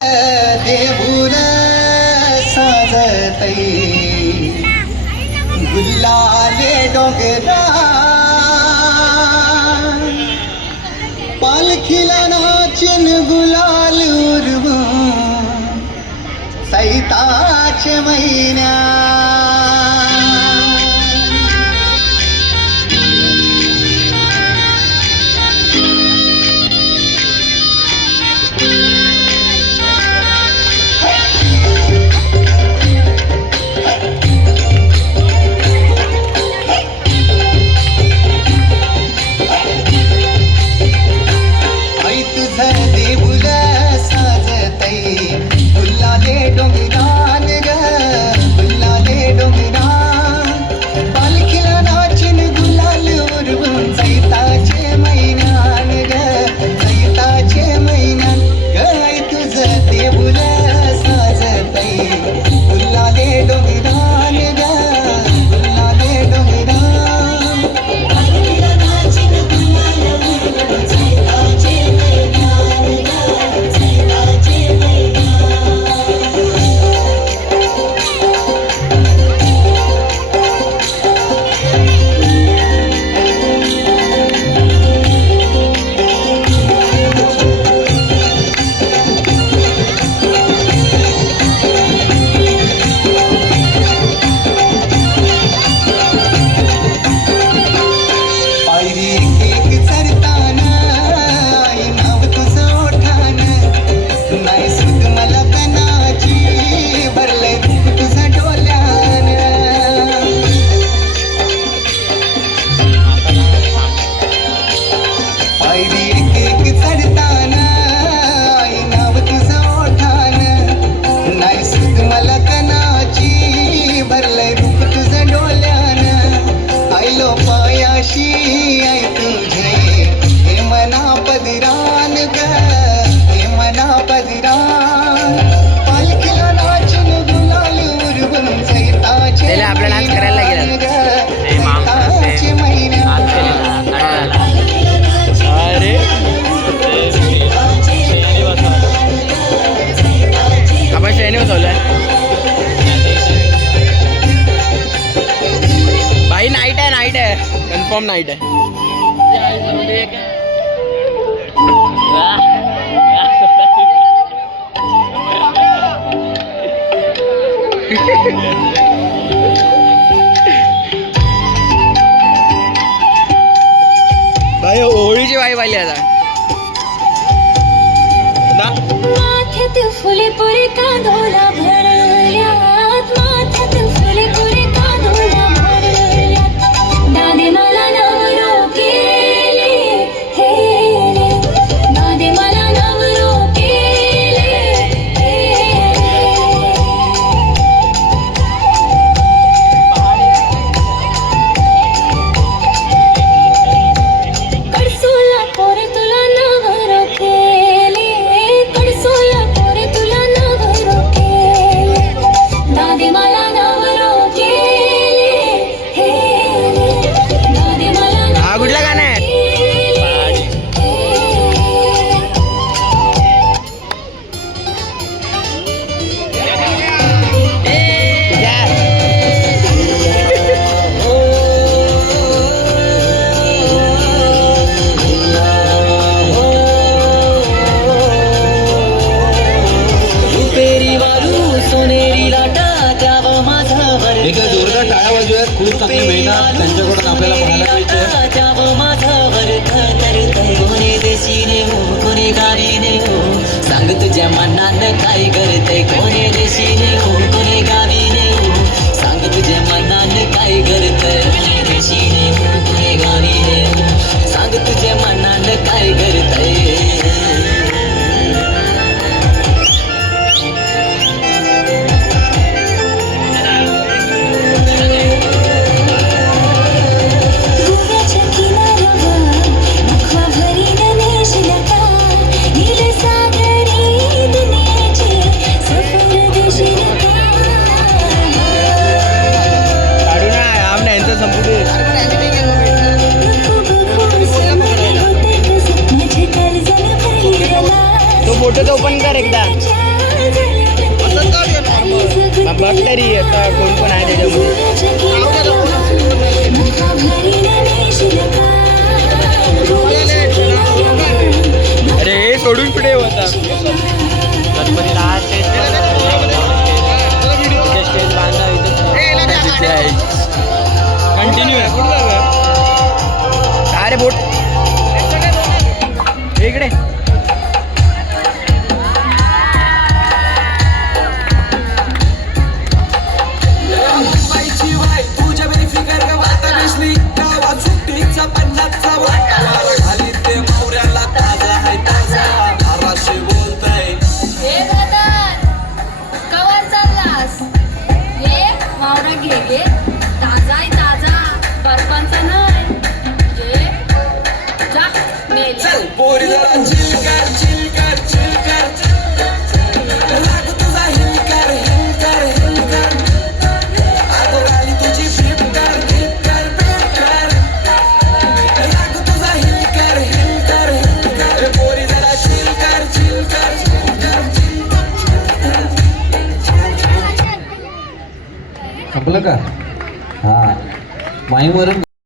देऊर साजतई गुल्लाले डोंगरा पालखीला नाचन गुलाल उरवू सैताच्या महिन्या भाई नाइट है कंफर्म नाइट है भाई होळीची वाई वाली आता माथ्यात फुले पुरे कांदोला भरल्यात माथ्यात फुले पुरे कांदोला भरल्यात दादे मला नवरो केले हे दादे मला नवरो केले कडसोला पोरे तुला नवरो केले कडसोला पोरे तुला नवरो केले दादे मला नवरो केले हे दादे मला हा कुठला गाणं आहे एका जोरदार टाळ्या वाजूयात. खूप चांगली मेहनत त्यांच्याकडून आपल्याला पाहायला मिळते. कोणी गावीने हो सांग तुझ्या मनानं काय करते कोणी देशीने हो कोणी गावीने हो सांग तुझ्या मनानं काय करते कोणी देशीने हो कोणी गावीने हो सांग तुझ्या मनानं काय करते माझे बघ तरी आता कोण कोण आहे त्याच्यामध्ये. अरे हे सोडून पुढे होता गणपतीला हा स्टेज स्टेज बांधा कंटिन्यू अरे बोट इकडे संपलं का? हा माईवरून